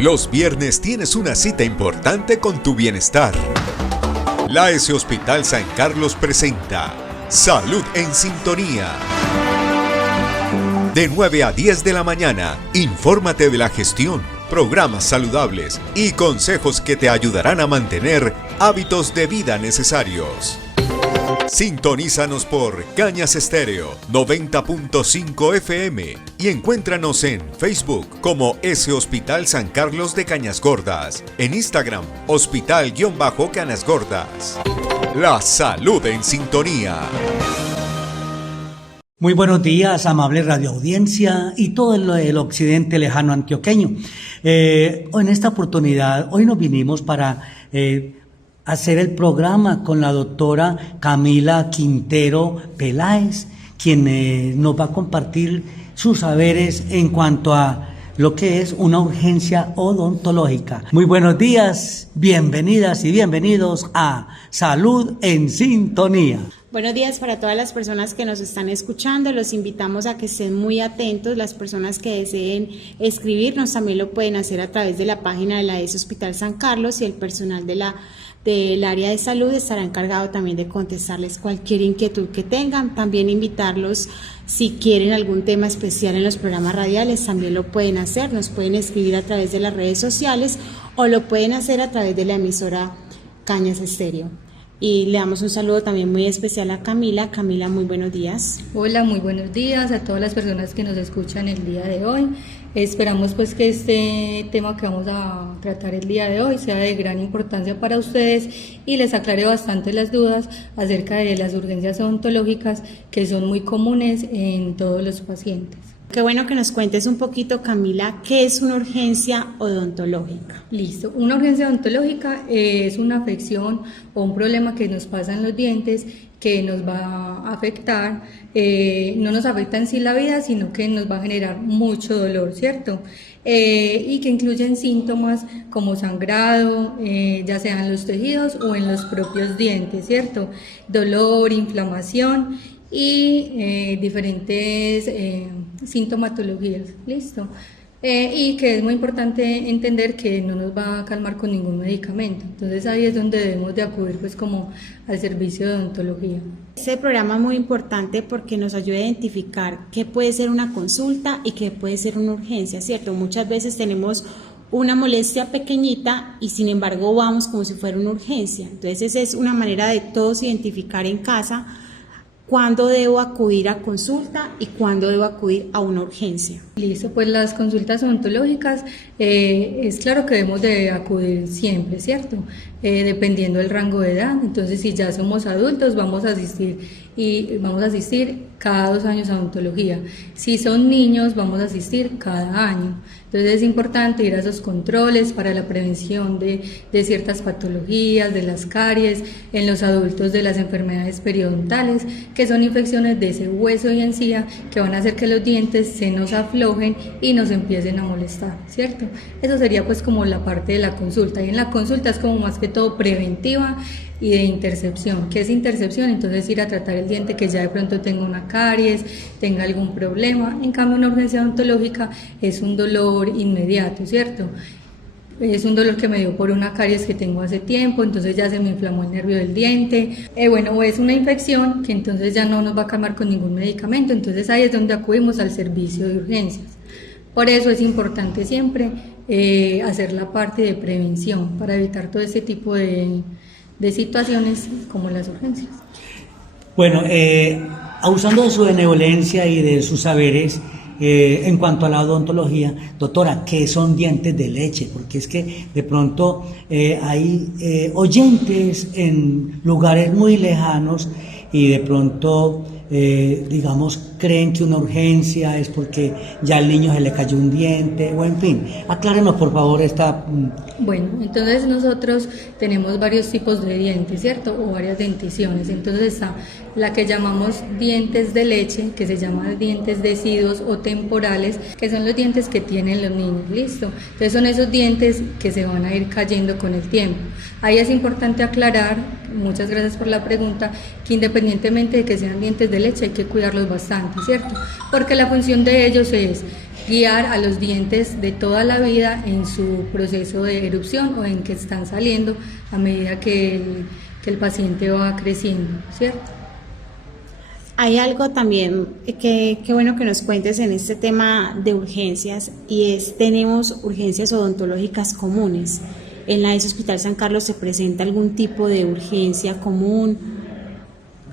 Los viernes tienes una cita importante con tu bienestar. La S Hospital San Carlos presenta Salud en Sintonía. De 9 a 10 de la mañana, infórmate de la gestión, programas saludables y consejos que te ayudarán a mantener hábitos de vida necesarios. Sintonízanos por Cañas Estéreo 90.5 FM y encuéntranos en Facebook como S Hospital San Carlos de Cañas Gordas, en Instagram Hospital-Cañas Gordas. La salud en sintonía. Muy buenos días, amable radioaudiencia y todo el occidente lejano antioqueño. En esta oportunidad, hoy nos vinimos para hacer el programa con la doctora Camila Quintero Peláez, quien nos va a compartir sus saberes en cuanto a lo que es una urgencia odontológica. Muy buenos días, bienvenidas y bienvenidos a Salud en Sintonía. Buenos días para todas las personas que nos están escuchando. Los invitamos a que estén muy atentos. Las personas que deseen escribirnos también lo pueden hacer a través de la página de la S Hospital San Carlos, y el personal del área de salud estará encargado también de contestarles cualquier inquietud que tengan. También invitarlos, si quieren algún tema especial en los programas radiales, también lo pueden hacer. Nos pueden escribir a través de las redes sociales o lo pueden hacer a través de la emisora Cañas Estéreo. Y le damos un saludo también muy especial a Camila. Camila, muy buenos días. Hola, muy buenos días a todas las personas que nos escuchan el día de hoy. Esperamos pues que este tema que vamos a tratar el día de hoy sea de gran importancia para ustedes y les aclare bastante las dudas acerca de las urgencias odontológicas que son muy comunes en todos los pacientes. Qué bueno que nos cuentes un poquito, Camila, ¿qué es una urgencia odontológica? Listo, una urgencia odontológica es una afección o un problema que nos pasa en los dientes que nos va a afectar, no nos afecta en sí la vida, sino que nos va a generar mucho dolor, ¿cierto? Y que incluyen síntomas como sangrado, ya sea en los tejidos o en los propios dientes, ¿cierto? Dolor, inflamación y diferentes sintomatologías, ¿listo? Y que es muy importante entender que no nos va a calmar con ningún medicamento. Entonces ahí es donde debemos de acudir pues como al servicio de odontología. Este programa es muy importante porque nos ayuda a identificar qué puede ser una consulta y qué puede ser una urgencia, ¿cierto? Muchas veces tenemos una molestia pequeñita y sin embargo vamos como si fuera una urgencia. Entonces esa es una manera de todos identificar en casa cuándo debo acudir a consulta y cuándo debo acudir a una urgencia. Listo, pues las consultas odontológicas es claro que debemos de acudir siempre, ¿cierto? Dependiendo del rango de edad. Entonces, si ya somos adultos, vamos a asistir cada 2 años a odontología. Si son niños, vamos a asistir cada año. Entonces es importante ir a esos controles para la prevención de ciertas patologías, de las caries, en los adultos de las enfermedades periodontales, que son infecciones de ese hueso y encía que van a hacer que los dientes se nos aflojen y nos empiecen a molestar, ¿cierto? Eso sería pues como la parte de la consulta, y en la consulta es como más que todo preventiva y de intercepción. ¿Qué es intercepción? Entonces ir a tratar el diente que ya de pronto tenga una caries, tenga algún problema. En cambio, una urgencia odontológica es un dolor inmediato, ¿cierto? Es un dolor que me dio por una caries que tengo hace tiempo, entonces ya se me inflamó el nervio del diente, o es una infección que entonces ya no nos va a calmar con ningún medicamento. Entonces ahí es donde acudimos al servicio de urgencias. Por eso es importante siempre hacer la parte de prevención para evitar todo este tipo de situaciones como las urgencias. Bueno, abusando de su benevolencia y de sus saberes, en cuanto a la odontología, doctora, ¿qué son dientes de leche? Porque es que de pronto hay oyentes en lugares muy lejanos y de pronto, digamos, creen que una urgencia es porque ya al niño se le cayó un diente, o en fin, aclárenos por favor esta... Bueno, entonces nosotros tenemos varios tipos de dientes, ¿cierto? O varias denticiones. Entonces está la que llamamos dientes de leche, que se llama dientes deciduos o temporales, que son los dientes que tienen los niños, ¿listo? Entonces son esos dientes que se van a ir cayendo con el tiempo. Ahí es importante aclarar, muchas gracias por la pregunta, que independientemente de que sean dientes de leche hay que cuidarlos bastante, ¿cierto? Porque la función de ellos es guiar a los dientes de toda la vida en su proceso de erupción o en que están saliendo a medida que el paciente va creciendo, ¿cierto? Hay algo también que bueno que nos cuentes en este tema de urgencias, y tenemos urgencias odontológicas comunes. ¿En la ES Hospital San Carlos se presenta algún tipo de urgencia común?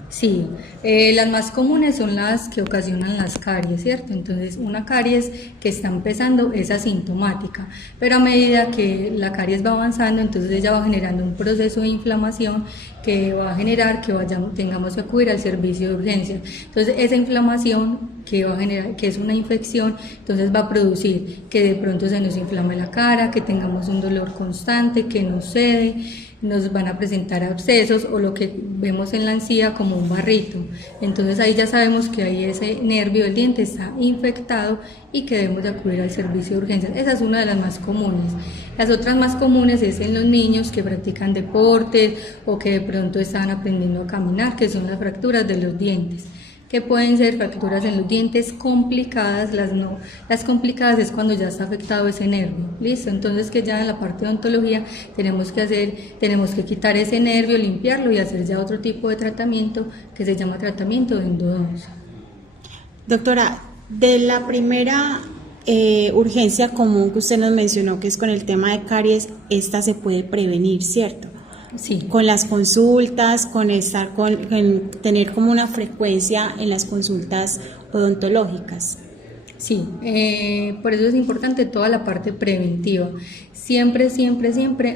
Sí, las más comunes son las que ocasionan las caries, ¿cierto? Entonces, una caries que está empezando es asintomática, pero a medida que la caries va avanzando, entonces ella va generando un proceso de inflamación que va a generar que tengamos que acudir al servicio de urgencias. Entonces, esa inflamación que va a generar, que es una infección, entonces va a producir que de pronto se nos inflame la cara, que tengamos un dolor constante, que nos cede, nos van a presentar abscesos o lo que vemos en la encía como un barrito. Entonces ahí ya sabemos que ahí ese nervio del diente está infectado y que debemos de acudir al servicio de urgencias. Esa es una de las más comunes. Las otras más comunes es en los niños que practican deportes o que de pronto están aprendiendo a caminar, que son las fracturas de los dientes, que pueden ser fracturas en los dientes complicadas. Las complicadas es cuando ya está afectado ese nervio, ¿listo? Entonces que ya en la parte de odontología tenemos que quitar ese nervio, limpiarlo y hacer ya otro tipo de tratamiento que se llama tratamiento de endodoncia. Doctora, de la primera urgencia común que usted nos mencionó, que es con el tema de caries, esta se puede prevenir, ¿cierto? Sí. Con las consultas, con tener como una frecuencia en las consultas odontológicas. Sí, por eso es importante toda la parte preventiva. Siempre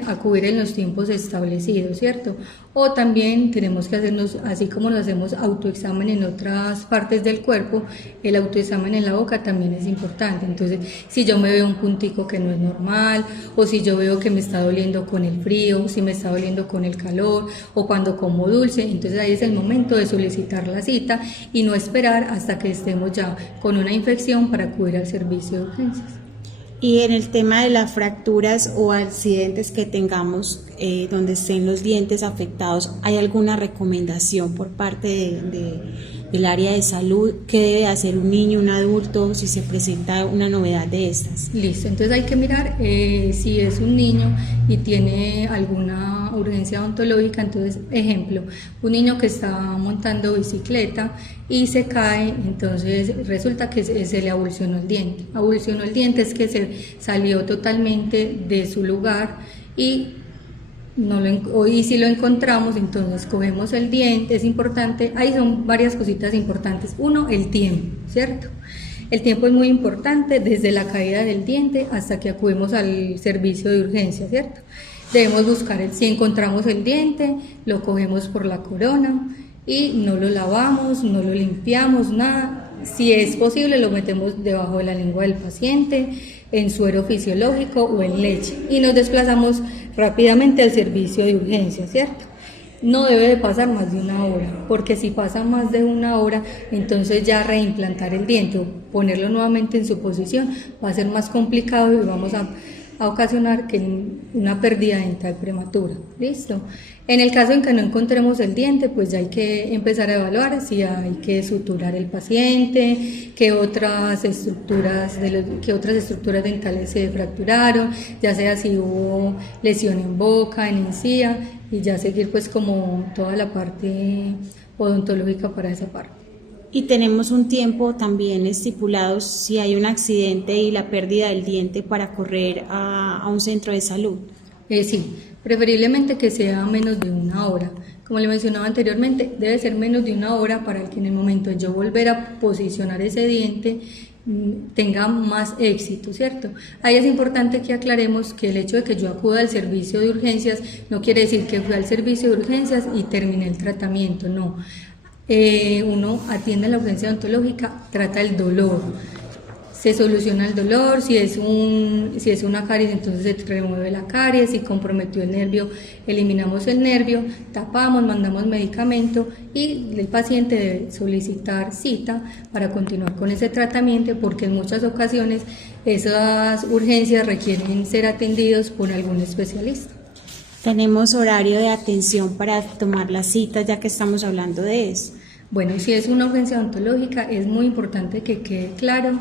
acudir en los tiempos establecidos, ¿cierto? O también tenemos que hacernos, así como nos hacemos autoexamen en otras partes del cuerpo, el autoexamen en la boca también es importante. Entonces, si yo me veo un puntico que no es normal, o si yo veo que me está doliendo con el frío, si me está doliendo con el calor, o cuando como dulce, entonces ahí es el momento de solicitar la cita y no esperar hasta que estemos ya con una infección para acudir al servicio de urgencias. Y en el tema de las fracturas o accidentes que tengamos donde estén los dientes afectados, ¿hay alguna recomendación por parte del área de salud? ¿Qué debe hacer un niño, un adulto, si se presenta una novedad de estas? Listo, entonces hay que mirar si es un niño y tiene alguna urgencia odontológica. Entonces, ejemplo, un niño que está montando bicicleta y se cae, entonces resulta que se le avulsionó el diente. Avulsionó el diente es que se salió totalmente de su lugar y si lo encontramos, entonces cogemos el diente. Es importante, ahí son varias cositas importantes. Uno, el tiempo, ¿cierto? El tiempo es muy importante desde la caída del diente hasta que acudimos al servicio de urgencia, ¿cierto? Debemos buscar, si encontramos el diente, lo cogemos por la corona y no lo lavamos, no lo limpiamos, nada. Si es posible, lo metemos debajo de la lengua del paciente, en suero fisiológico o en leche, y nos desplazamos rápidamente al servicio de urgencia, ¿cierto? No debe de pasar más de una hora, porque si pasa más de una hora, entonces ya reimplantar el diente o ponerlo nuevamente en su posición va a ser más complicado y vamos a ocasionar que una pérdida dental prematura. ¿Listo? En el caso en que no encontremos el diente, pues ya hay que empezar a evaluar si hay que suturar el paciente, qué otras estructuras dentales se fracturaron, ya sea si hubo lesión en boca, en encía, y ya seguir pues como toda la parte odontológica para esa parte. Y tenemos un tiempo también estipulado si hay un accidente y la pérdida del diente para correr a un centro de salud. Sí, preferiblemente que sea menos de una hora. Como le mencionaba anteriormente, debe ser menos de una hora para que en el momento de yo volver a posicionar ese diente tenga más éxito, ¿cierto? Ahí es importante que aclaremos que el hecho de que yo acuda al servicio de urgencias no quiere decir que fui al servicio de urgencias y terminé el tratamiento, no. Uno atiende la urgencia odontológica, trata el dolor, se soluciona el dolor. Si es una caries, entonces se remueve la caries. Si comprometió el nervio, eliminamos el nervio, tapamos, mandamos medicamento y el paciente debe solicitar cita para continuar con ese tratamiento, porque en muchas ocasiones esas urgencias requieren ser atendidos por algún especialista. ¿Tenemos horario de atención para tomar las citas, ya que estamos hablando de eso? Bueno, si es una urgencia odontológica, es muy importante que quede claro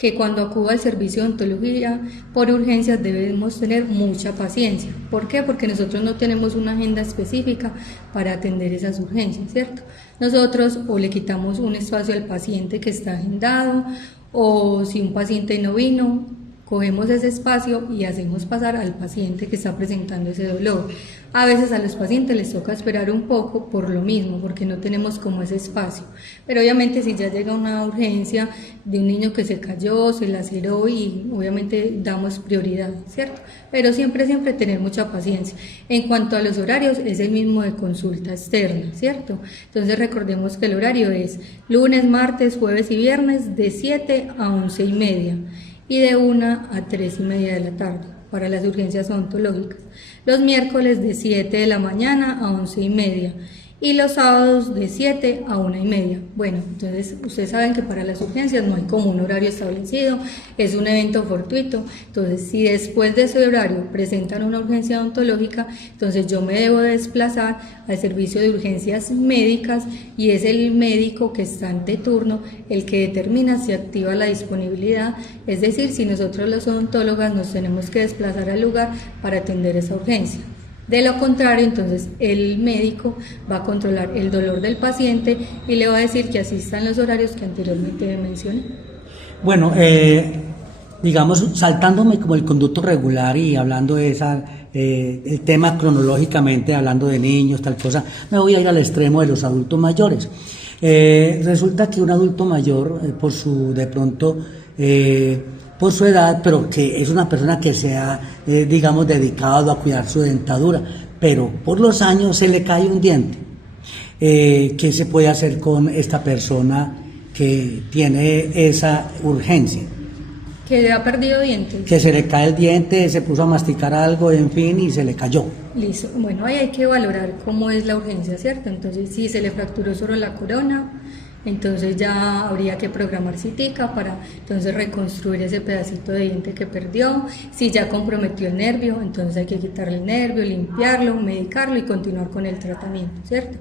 que cuando acuda al servicio de odontología por urgencias debemos tener mucha paciencia. ¿Por qué? Porque nosotros no tenemos una agenda específica para atender esas urgencias, ¿cierto? Nosotros o le quitamos un espacio al paciente que está agendado, o si un paciente no vino, cogemos ese espacio y hacemos pasar al paciente que está presentando ese dolor. A veces a los pacientes les toca esperar un poco por lo mismo, porque no tenemos como ese espacio. Pero obviamente si ya llega una urgencia de un niño que se cayó, se laceró, y obviamente damos prioridad, ¿cierto? Pero siempre tener mucha paciencia. En cuanto a los horarios, es el mismo de consulta externa, ¿cierto? Entonces recordemos que el horario es lunes, martes, jueves y viernes de 7 a 11:30 y de 1 a 3:30 de la tarde para las urgencias odontológicas. Los miércoles de 7 de la mañana a 11:30 y los sábados de 7 a 1:30. Bueno, entonces ustedes saben que para las urgencias no hay como un horario establecido, es un evento fortuito. Entonces, si después de ese horario presentan una urgencia odontológica, entonces yo me debo desplazar al servicio de urgencias médicas, y es el médico que está ante turno el que determina si activa la disponibilidad, es decir, si nosotros los odontólogos nos tenemos que desplazar al lugar para atender esa urgencia. De lo contrario, entonces el médico va a controlar el dolor del paciente y le va a decir que asista en los horarios que anteriormente mencioné. Bueno, digamos, saltándome como el conducto regular y hablando de el tema cronológicamente, hablando de niños, tal cosa, me voy a ir al extremo de los adultos mayores. Resulta que un adulto mayor, por su edad, pero que es una persona que se ha, digamos, dedicado a cuidar su dentadura, pero por los años se le cae un diente. ¿Qué se puede hacer con esta persona que tiene esa urgencia? Que ha perdido dientes. Que se le cae el diente, se puso a masticar algo, en fin, y se le cayó. Listo. Bueno, ahí hay que valorar cómo es la urgencia, ¿cierto? Entonces, si se le fracturó solo la corona, entonces ya habría que programar citica para entonces reconstruir ese pedacito de diente que perdió. Si ya comprometió el nervio, entonces hay que quitarle el nervio, limpiarlo, medicarlo y continuar con el tratamiento, ¿cierto?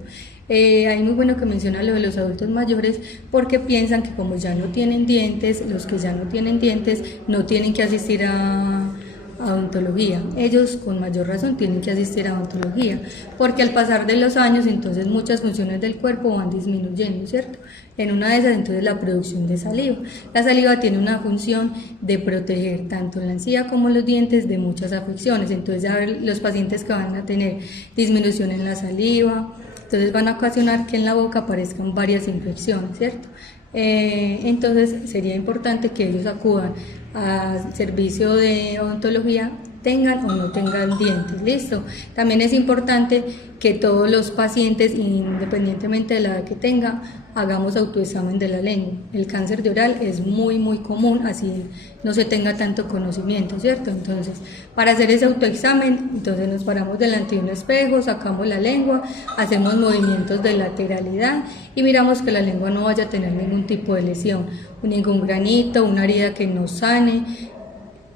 Hay muy bueno que menciona lo de los adultos mayores, porque piensan que como ya no tienen dientes, los que ya no tienen dientes no tienen que asistir a odontología. Ellos con mayor razón tienen que asistir a odontología, porque al pasar de los años entonces muchas funciones del cuerpo van disminuyendo, ¿cierto? En una de esas entonces la producción de saliva. La saliva tiene una función de proteger tanto la encía como los dientes de muchas afecciones. Entonces ya los pacientes que van a tener disminución en la saliva, entonces van a ocasionar que en la boca aparezcan varias infecciones, ¿cierto? Entonces sería importante que ellos acudan al servicio de odontología, tengan o no tengan dientes, listo. También es importante que todos los pacientes, independientemente de la edad que tenga, hagamos autoexamen de la lengua. El cáncer de oral es muy común, así no se tenga tanto conocimiento, ¿cierto? Entonces, para hacer ese autoexamen, entonces nos paramos delante de un espejo, sacamos la lengua, hacemos movimientos de lateralidad y miramos que la lengua no vaya a tener ningún tipo de lesión, ningún granito, una herida que nos sane.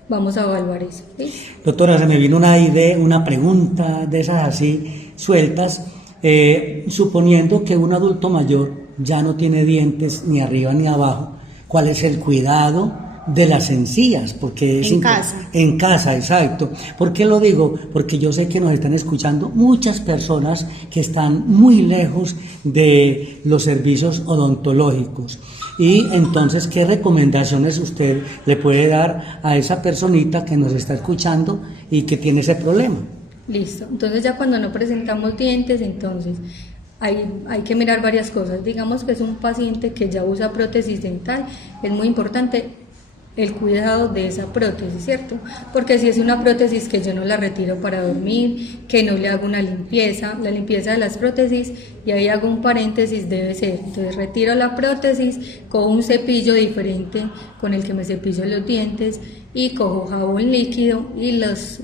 Vamos a evaluar eso, ¿sí? Doctora, se me vino una idea, una pregunta de esas así sueltas. Suponiendo que un adulto mayor ya no tiene dientes ni arriba ni abajo, ¿cuál es el cuidado de las encías? Porque es en casa. En casa, exacto. ¿Por qué lo digo? Porque yo sé que nos están escuchando muchas personas que están muy lejos de los servicios odontológicos. Y entonces, ¿qué recomendaciones usted le puede dar a esa personita que nos está escuchando y que tiene ese problema? Listo, entonces ya cuando no presentamos dientes, entonces hay que mirar varias cosas. Digamos que es un paciente que ya usa prótesis dental, es muy importante el cuidado de esa prótesis, ¿cierto? Porque si es una prótesis que yo no la retiro para dormir, que no le hago una limpieza, la limpieza de las prótesis, y ahí hago un paréntesis, debe ser, entonces retiro la prótesis, cojo un cepillo diferente con el que me cepillo los dientes y cojo jabón líquido y las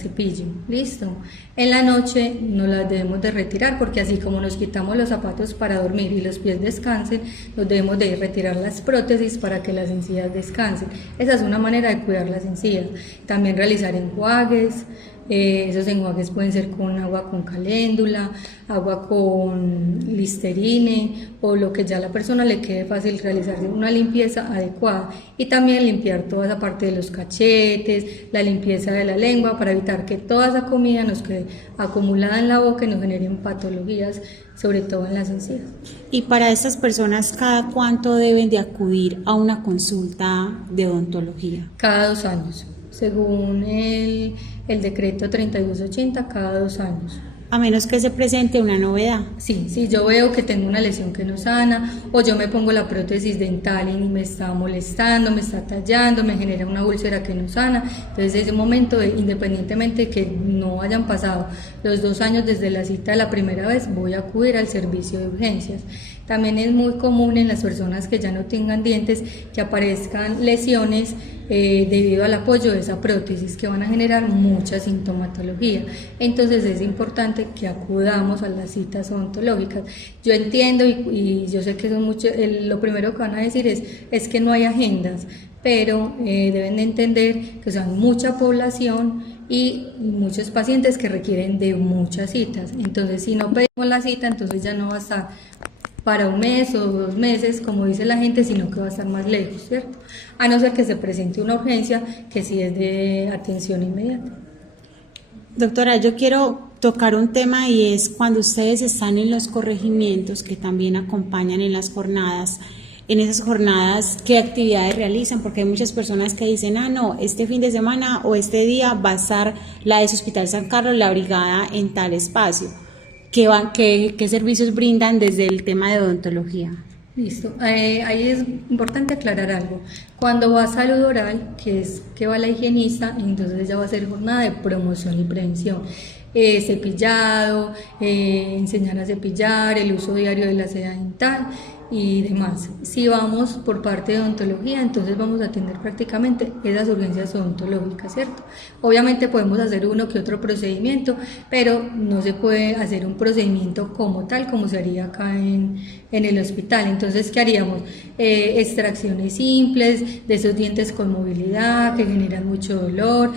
cepillo, listo. En la noche no las debemos de retirar, porque así como nos quitamos los zapatos para dormir y los pies descansen, nos debemos de retirar las prótesis para que las encías descansen. Esa es una manera de cuidar las encías. También realizar enjuagues, Esos enjuagues pueden ser con agua con caléndula, agua con Listerine o lo que ya a la persona le quede fácil realizar una limpieza adecuada, y también limpiar toda esa parte de los cachetes, la limpieza de la lengua para evitar que toda esa comida nos quede acumulada en la boca y nos generen patologías, sobre todo en las encías. Y para estas personas, ¿cada cuánto deben de acudir a una consulta de odontología? Cada 2 años, según el decreto 3280, cada 2 años. A menos que se presente una novedad. Sí, si yo veo que tengo una lesión que no sana, o yo me pongo la prótesis dental y me está molestando, me está tallando, me genera una úlcera que no sana, entonces desde ese momento, independientemente de que no hayan pasado los 2 años desde la cita de la primera vez, voy a acudir al servicio de urgencias. También es muy común en las personas que ya no tengan dientes que aparezcan lesiones debido al apoyo de esa prótesis, que van a generar mucha sintomatología. Entonces es importante que acudamos a las citas odontológicas. Yo entiendo y yo sé que son muchos, lo primero que van a decir es que no hay agendas, pero deben de entender que son mucha población y muchos pacientes que requieren de muchas citas. Entonces si no pedimos la cita, entonces ya no va a estar para 1 mes o 2 meses, como dice la gente, sino que va a estar más lejos, ¿cierto? A no ser que se presente una urgencia que sí es de atención inmediata. Doctora, yo quiero tocar un tema, y es cuando ustedes están en los corregimientos que también acompañan en las jornadas. En esas jornadas, ¿qué actividades realizan? Porque hay muchas personas que dicen, no, este fin de semana o este día va a estar la ES Hospital San Carlos, la brigada en tal espacio. ¿Qué servicios brindan desde el tema de odontología? Listo, ahí es importante aclarar algo. Cuando va a salud oral, que es que va la higienista, entonces ya va a ser jornada de promoción y prevención. Cepillado, enseñar a cepillar, el uso diario de la seda dental y demás. Si vamos por parte de odontología, entonces vamos a atender prácticamente esas urgencias odontológicas, ¿cierto? Obviamente podemos hacer uno que otro procedimiento, pero no se puede hacer un procedimiento como tal, como se haría acá en el hospital. Entonces, ¿qué haríamos? Extracciones simples de esos dientes con movilidad que generan mucho dolor,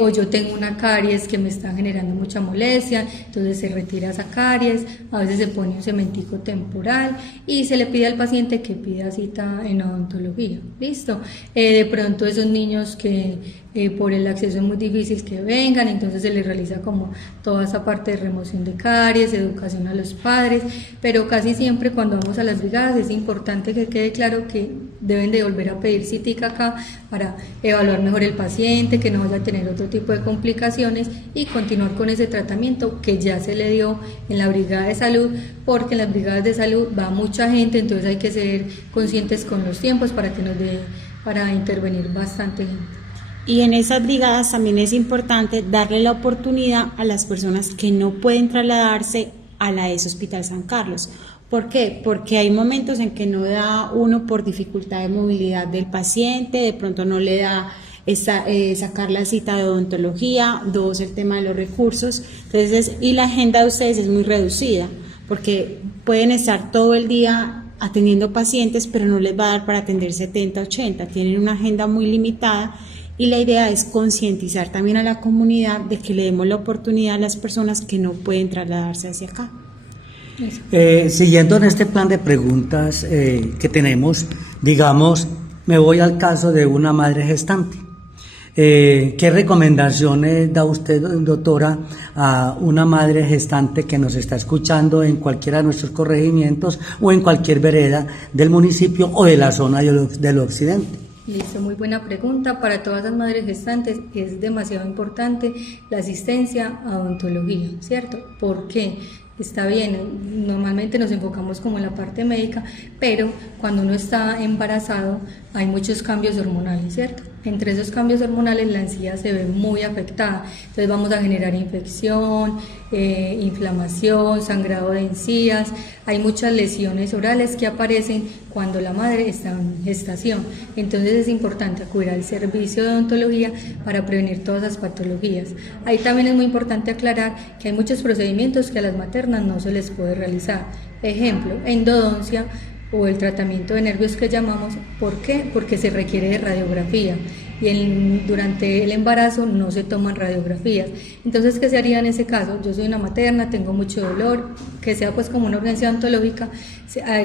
o yo tengo una caries que me está generando mucha molestia, entonces se retira esa caries, a veces se pone un cementico temporal y se le pide al paciente que pida cita en odontología. Listo. De pronto esos niños que por el acceso es muy difícil que vengan, entonces se les realiza como toda esa parte de remoción de caries, educación a los padres, pero casi siempre cuando vamos a las brigadas es importante que quede claro que deben de volver a pedir citica acá para evaluar mejor el paciente, que no vaya a tener otro tipo de complicaciones y continuar con ese tratamiento que ya se le dio en la brigada de salud, porque en las brigadas de salud va mucha gente, entonces hay que ser conscientes con los tiempos para que nos dé para intervenir bastante gente. Y en esas brigadas también es importante darle la oportunidad a las personas que no pueden trasladarse a la ES Hospital San Carlos. ¿Por qué? Porque hay momentos en que no da, uno, por dificultad de movilidad del paciente, de pronto no le da sacar la cita de odontología, 2, el tema de los recursos, entonces, y la agenda de ustedes es muy reducida, porque pueden estar todo el día atendiendo pacientes, pero no les va a dar para atender 70, 80, tienen una agenda muy limitada. Y la idea es concientizar también a la comunidad de que le demos la oportunidad a las personas que no pueden trasladarse hacia acá. Siguiendo en este plan de preguntas que tenemos, digamos, me voy al caso de una madre gestante. ¿Qué recomendaciones da usted, doctora, a una madre gestante que nos está escuchando en cualquiera de nuestros corregimientos o en cualquier vereda del municipio o de la zona del occidente? Listo, muy buena pregunta. Para todas las madres gestantes es demasiado importante la asistencia a odontología, ¿cierto? ¿Por qué? Está bien, normalmente nos enfocamos como en la parte médica, pero cuando uno está embarazado hay muchos cambios hormonales, ¿cierto? Entre esos cambios hormonales la encía se ve muy afectada, entonces vamos a generar infección, inflamación, sangrado de encías, hay muchas lesiones orales que aparecen cuando la madre está en gestación, entonces es importante acudir al servicio de odontología para prevenir todas esas patologías. Ahí también es muy importante aclarar que hay muchos procedimientos que a las maternas no se les puede realizar, ejemplo, endodoncia o el tratamiento de nervios que llamamos. ¿Por qué? Porque se requiere de radiografía. y durante el embarazo no se toman radiografías. Entonces, ¿qué se haría en ese caso? Yo soy una materna, tengo mucho dolor, que sea pues como una urgencia odontológica,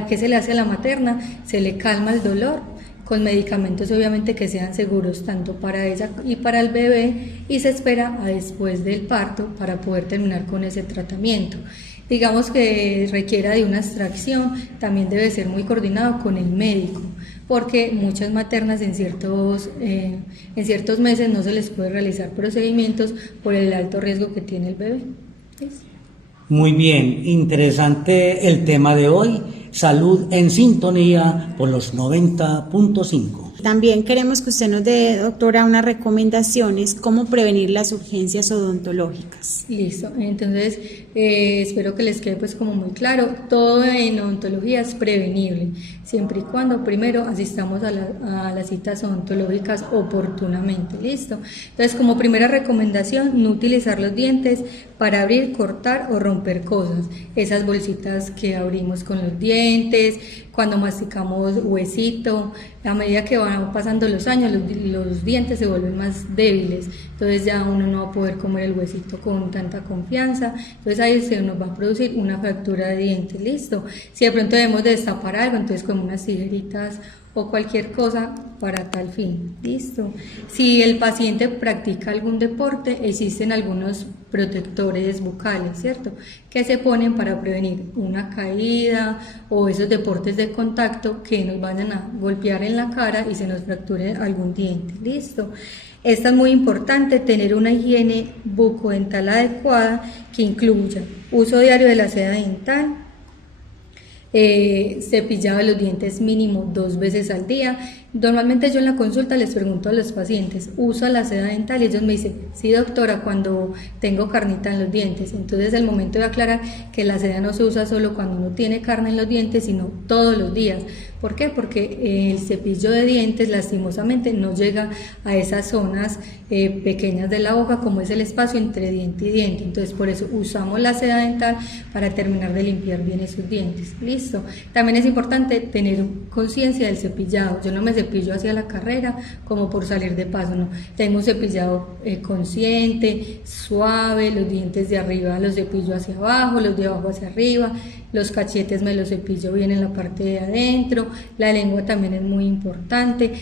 ¿qué se le hace a la materna? Se le calma el dolor con medicamentos obviamente que sean seguros tanto para ella y para el bebé, y se espera a después del parto para poder terminar con ese tratamiento. Digamos que requiera de una extracción, también debe ser muy coordinado con el médico, porque muchas maternas en ciertos meses no se les puede realizar procedimientos por el alto riesgo que tiene el bebé. ¿Sí? Muy bien, interesante el tema de hoy. Salud en sintonía por los 90.5. También queremos que usted nos dé, doctora, unas recomendaciones cómo prevenir las urgencias odontológicas. Listo, entonces espero que les quede pues como muy claro, todo en odontología es prevenible, siempre y cuando primero asistamos a las citas odontológicas oportunamente, listo. Entonces, como primera recomendación, no utilizar los dientes para abrir, cortar o romper cosas, esas bolsitas que abrimos con los dientes, cuando masticamos huesito, a medida que van pasando los años los dientes se vuelven más débiles, entonces ya uno no va a poder comer el huesito con tanta confianza, entonces ahí se nos va a producir una fractura de dientes, listo. Si de pronto debemos de destapar algo, entonces con unas tijeritas o cualquier cosa para tal fin, listo. Si el paciente practica algún deporte, existen algunos protectores bucales, ¿cierto?, que se ponen para prevenir una caída o esos deportes de contacto que nos vayan a golpear en la cara y se nos fracture algún diente, listo. Esta es muy importante, tener una higiene bucodental adecuada que incluya uso diario de la seda dental, cepillado de los dientes mínimo 2 veces al día. Normalmente yo en la consulta les pregunto a los pacientes, ¿usa la seda dental? Y ellos me dicen, sí doctora, cuando tengo carnita en los dientes. Entonces el momento de aclarar que la seda no se usa solo cuando uno tiene carne en los dientes, sino todos los días. ¿Por qué? Porque el cepillo de dientes lastimosamente no llega a esas zonas pequeñas de la boca, como es el espacio entre diente y diente. Entonces por eso usamos la seda dental para terminar de limpiar bien esos dientes. Listo. También es importante tener conciencia del cepillado. Yo no me cepillo hacia la carrera como por salir de paso, no. Tengo un cepillado consciente, suave, los dientes de arriba los cepillo hacia abajo, los de abajo hacia arriba, los cachetes me los cepillo bien en la parte de adentro, la lengua también es muy importante.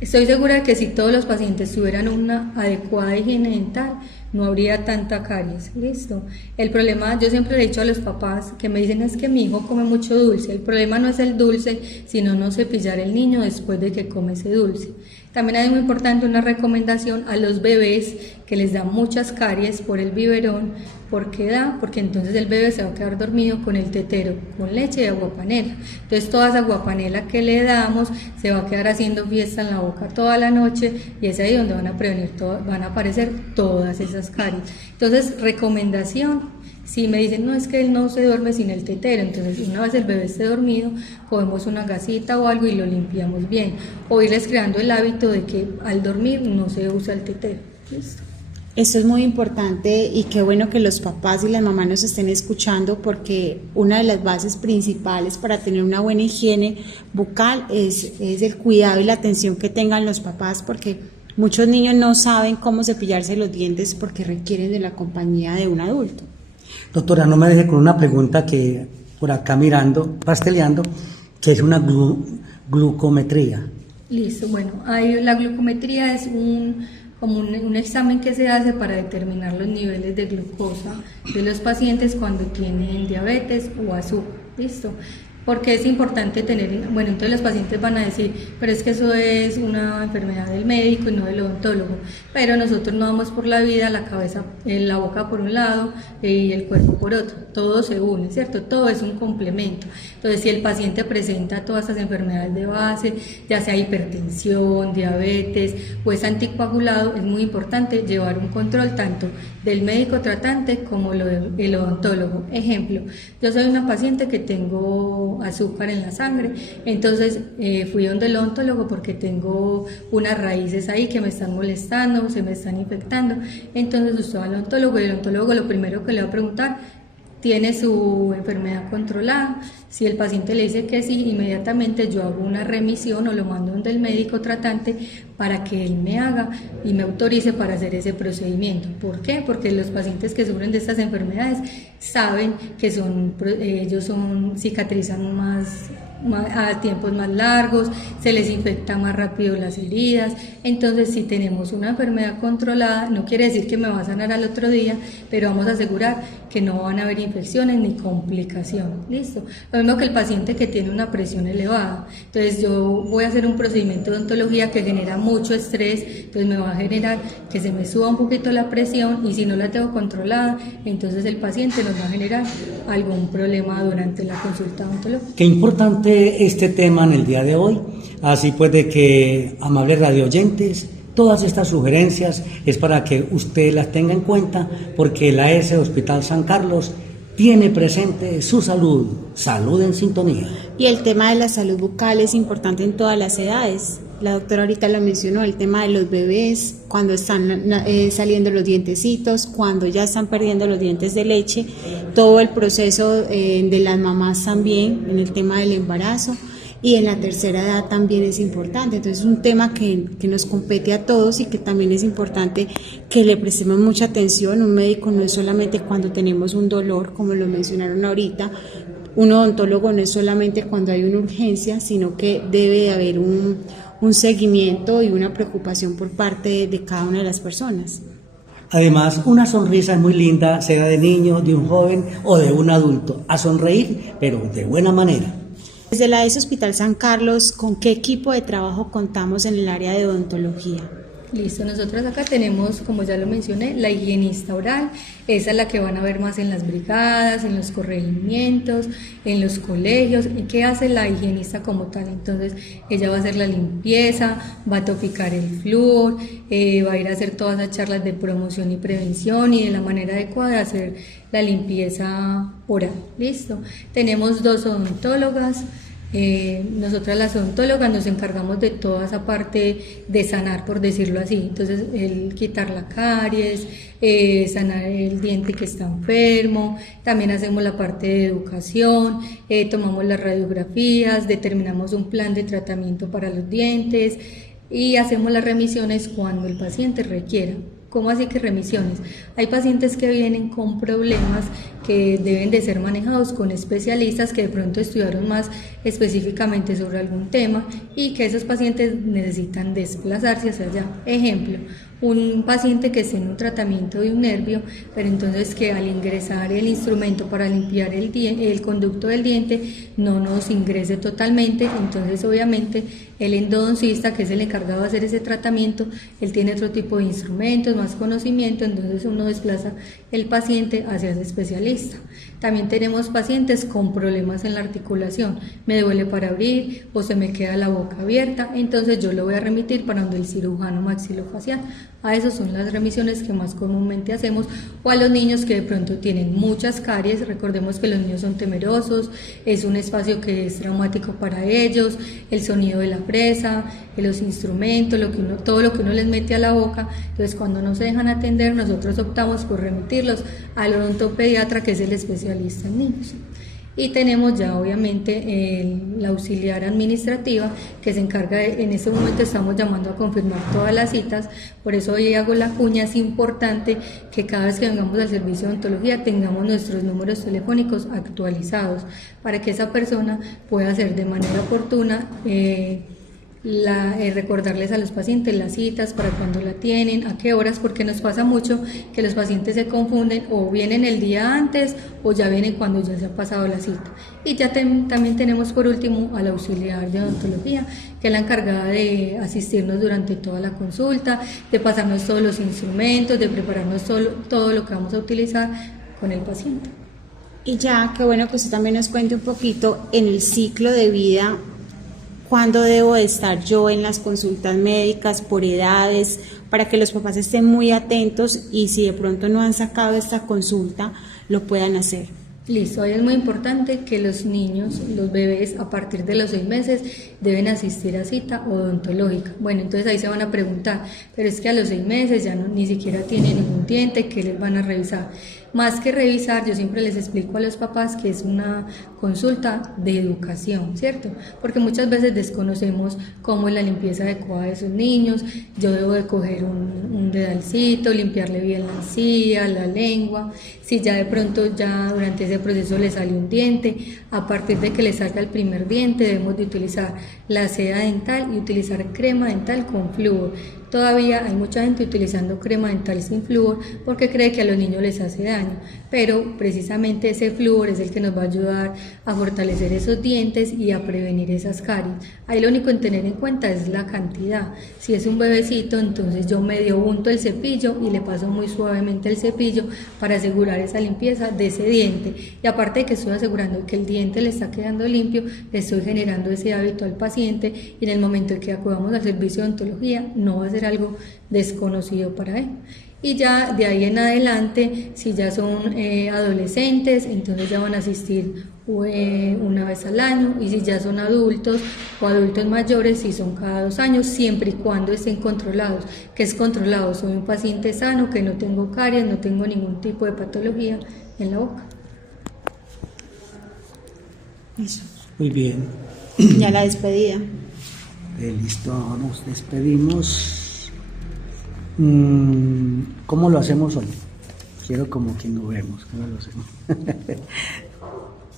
Estoy segura de que si todos los pacientes tuvieran una adecuada higiene dental, no habría tanta caries, listo. El problema, yo siempre le he dicho a los papás que me dicen es que mi hijo come mucho dulce, el problema no es el dulce, sino no cepillar el niño después de que come ese dulce. También es muy importante una recomendación a los bebés que les da muchas caries por el biberón. ¿Por qué da? Porque entonces el bebé se va a quedar dormido con el tetero, con leche y aguapanela. Entonces toda esa aguapanela que le damos se va a quedar haciendo fiesta en la boca toda la noche y es ahí donde van a aparecer todas esas caries. Entonces, recomendación, si me dicen, no, es que él no se duerme sin el tetero, entonces una vez el bebé esté dormido, cogemos una gasita o algo y lo limpiamos bien. O irles creando el hábito de que al dormir no se usa el tetero. ¿Listo? Esto es muy importante y qué bueno que los papás y las mamás nos estén escuchando, porque una de las bases principales para tener una buena higiene bucal es el cuidado y la atención que tengan los papás, porque muchos niños no saben cómo cepillarse los dientes porque requieren de la compañía de un adulto. Doctora, no me deje con una pregunta que por acá mirando, pasteleando, que es una glucometría. Listo, bueno, la glucometría es como un examen que se hace para determinar los niveles de glucosa de los pacientes cuando tienen diabetes o azúcar, ¿listo? Porque es importante tener, bueno, entonces los pacientes van a decir, pero es que eso es una enfermedad del médico y no del odontólogo, pero nosotros no vamos por la vida, la cabeza, la boca por un lado y el cuerpo por otro, todo se une, ¿cierto? Todo es un complemento. Entonces, si el paciente presenta todas estas enfermedades de base, ya sea hipertensión, diabetes o es anticoagulado, es muy importante llevar un control tanto del médico tratante como el odontólogo. Ejemplo, yo soy una paciente que tengo azúcar en la sangre, entonces fui donde el odontólogo porque tengo unas raíces ahí que me están molestando, se me están infectando, entonces usted va al odontólogo y el odontólogo lo primero que le va a preguntar tiene su enfermedad controlada. Si el paciente le dice que sí, inmediatamente yo hago una remisión o lo mando donde el médico tratante para que él me haga y me autorice para hacer ese procedimiento. ¿Por qué? Porque los pacientes que sufren de estas enfermedades saben que ellos cicatrizan a tiempos más largos, se les infecta más rápido las heridas. Entonces, si tenemos una enfermedad controlada, no quiere decir que me va a sanar al otro día, pero vamos a asegurar que no van a haber infecciones ni complicaciones. ¿Listo? Lo mismo que el paciente que tiene una presión elevada. Entonces, yo voy a hacer un procedimiento de odontología que genera mucho estrés, entonces me va a generar que se me suba un poquito la presión, y si no la tengo controlada, entonces el paciente nos va a generar algún problema durante la consulta odontológica. Qué importante este tema en el día de hoy, así pues de que, amables radioyentes, todas estas sugerencias es para que usted las tenga en cuenta, porque la AES Hospital San Carlos tiene presente su salud en sintonía. Y el tema de la salud bucal es importante en todas las edades. La doctora ahorita lo mencionó, el tema de los bebés, cuando están saliendo los dientecitos, cuando ya están perdiendo los dientes de leche, todo el proceso de las mamás también, en el tema del embarazo, y en la tercera edad también es importante. Entonces es un tema que nos compete a todos y que también es importante que le prestemos mucha atención. Un médico no es solamente cuando tenemos un dolor, como lo mencionaron ahorita. Un odontólogo no es solamente cuando hay una urgencia, sino que debe de haber un seguimiento y una preocupación por parte de cada una de las personas. Además, una sonrisa es muy linda, sea de niño, de un joven o de un adulto. A sonreír, pero de buena manera. Desde la AES Hospital San Carlos, ¿con qué equipo de trabajo contamos en el área de odontología? Listo, nosotros acá tenemos, como ya lo mencioné, la higienista oral. Esa es la que van a ver más en las brigadas, en los corregimientos, en los colegios. ¿Y qué hace la higienista como tal? Entonces, ella va a hacer la limpieza, va a topicar el flúor, va a ir a hacer todas las charlas de promoción y prevención y de la manera adecuada de hacer la limpieza oral. Listo. Tenemos 2 odontólogas. Nosotras las odontólogas nos encargamos de toda esa parte de sanar, por decirlo así. Entonces, el quitar la caries, sanar el diente que está enfermo, también hacemos la parte de educación, tomamos las radiografías, determinamos un plan de tratamiento para los dientes y hacemos las remisiones cuando el paciente requiera. ¿Cómo así que remisiones? Hay pacientes que vienen con problemas que deben de ser manejados con especialistas que de pronto estudiaron más específicamente sobre algún tema y que esos pacientes necesitan desplazarse hacia allá. Ejemplo, un paciente que esté en un tratamiento de un nervio, pero entonces que al ingresar el instrumento para limpiar el conducto del diente no nos ingrese totalmente, entonces obviamente el endodoncista, que es el encargado de hacer ese tratamiento, él tiene otro tipo de instrumentos, más conocimiento, entonces uno desplaza el paciente hacia ese especialista. También tenemos pacientes con problemas en la articulación, me duele para abrir o se me queda la boca abierta, entonces yo lo voy a remitir para donde el cirujano maxilofacial. A esas son las remisiones que más comúnmente hacemos, o a los niños que de pronto tienen muchas caries. Recordemos que los niños son temerosos, es un espacio que es traumático para ellos, el sonido de la presa, los instrumentos, todo lo que uno les mete a la boca. Entonces, cuando no se dejan atender, nosotros optamos por remitirlos al odontopediatra, que es el especialista en niños. Y tenemos ya obviamente la auxiliar administrativa, que se encarga en este momento estamos llamando a confirmar todas las citas, por eso hoy hago la cuña. Es importante que cada vez que vengamos al servicio de odontología tengamos nuestros números telefónicos actualizados para que esa persona pueda hacer de manera oportuna recordarles a los pacientes las citas, para cuándo la tienen, a qué horas, porque nos pasa mucho que los pacientes se confunden, o vienen el día antes o ya vienen cuando ya se ha pasado la cita. Y ya también tenemos por último a la auxiliar de odontología, que es la encargada de asistirnos durante toda la consulta, de pasarnos todos los instrumentos, de prepararnos todo lo que vamos a utilizar con el paciente. Y ya, qué bueno que usted también nos cuente un poquito en el ciclo de vida. ¿Cuándo debo de estar yo en las consultas médicas por edades, para que los papás estén muy atentos y si de pronto no han sacado esta consulta, lo puedan hacer? Listo, ahí es muy importante que los niños, los bebés, a partir de los 6 meses deben asistir a cita odontológica. Bueno, entonces ahí se van a preguntar, pero es que a los 6 meses ya no, ni siquiera tiene ningún diente, ¿qué les van a revisar? Más que revisar, yo siempre les explico a los papás que es una consulta de educación, ¿cierto? Porque muchas veces desconocemos cómo es la limpieza adecuada de esos niños. Yo debo de coger un dedalcito, limpiarle bien la encía, la lengua. Si ya de pronto ya durante ese proceso le sale un diente, a partir de que le salga el primer diente debemos de utilizar la seda dental y utilizar crema dental con flúor. Todavía hay mucha gente utilizando crema dental sin flúor porque cree que a los niños les hace daño, pero precisamente ese flúor es el que nos va a ayudar a fortalecer esos dientes y a prevenir esas caries. Ahí lo único en tener en cuenta es la cantidad. Si es un bebecito, entonces yo medio unto el cepillo y le paso muy suavemente el cepillo para asegurar esa limpieza de ese diente. Y aparte de que estoy asegurando que el diente le está quedando limpio, le estoy generando ese hábito al paciente y en el momento en que acudamos al servicio de odontología no va a ser algo desconocido para él. Y ya de ahí en adelante, si ya son adolescentes, entonces ya van a asistir una vez al año, y si ya son adultos o adultos mayores, si son cada 2 años, siempre y cuando estén controlados. ¿Qué es controlado? Soy un paciente sano, que no tengo caries, no tengo ningún tipo de patología en la boca. Eso. Muy bien. Ya la despedida. Listo, nos despedimos. ¿Cómo lo hacemos hoy? Quiero como que nos vemos. ¿Cómo lo hacemos?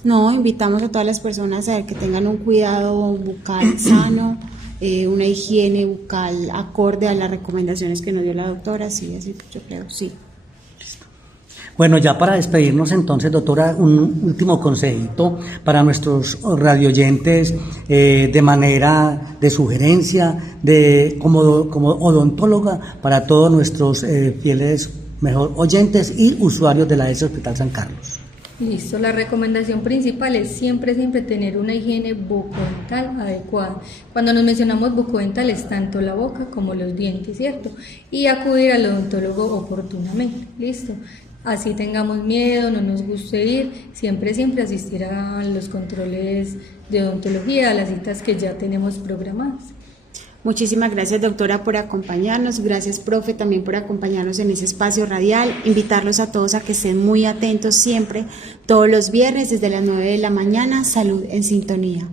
No, invitamos a todas las personas a que tengan un cuidado bucal sano, una higiene bucal acorde a las recomendaciones que nos dio la doctora. Sí, así yo creo, sí. Bueno, ya para despedirnos entonces, doctora, un último consejito para nuestros radioyentes de manera de sugerencia, como odontóloga, para todos nuestros fieles oyentes y usuarios de la ES Hospital San Carlos. Listo, la recomendación principal es siempre tener una higiene bucodental adecuada. Cuando nos mencionamos bucodental es tanto la boca como los dientes, ¿cierto? Y acudir al odontólogo oportunamente, ¿listo? Así tengamos miedo, no nos guste ir, siempre asistir a los controles de odontología, a las citas que ya tenemos programadas. Muchísimas gracias, doctora, por acompañarnos. Gracias, profe, también por acompañarnos en ese espacio radial. Invitarlos a todos a que estén muy atentos siempre, todos los viernes desde las 9 de la mañana, Salud en Sintonía.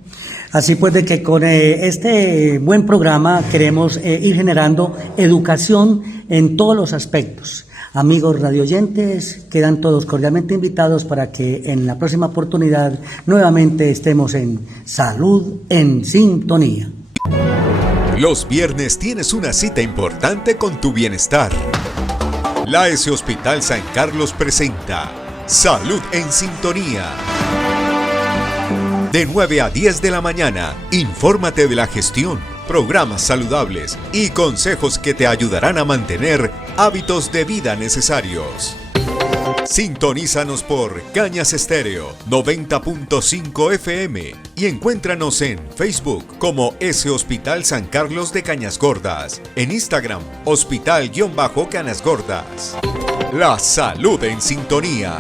Así pues, de que con este buen programa queremos ir generando educación en todos los aspectos. Amigos radioyentes, quedan todos cordialmente invitados para que en la próxima oportunidad nuevamente estemos en Salud en Sintonía. Los viernes tienes una cita importante con tu bienestar. La ES Hospital San Carlos presenta Salud en Sintonía. De 9 a 10 de la mañana, infórmate de la gestión, programas saludables y consejos que te ayudarán a mantener hábitos de vida necesarios. Sintonízanos por Cañas Estéreo 90.5 FM y encuéntranos en Facebook como S Hospital San Carlos de Cañas Gordas, en Instagram Hospital-Cañas Gordas. La salud en sintonía.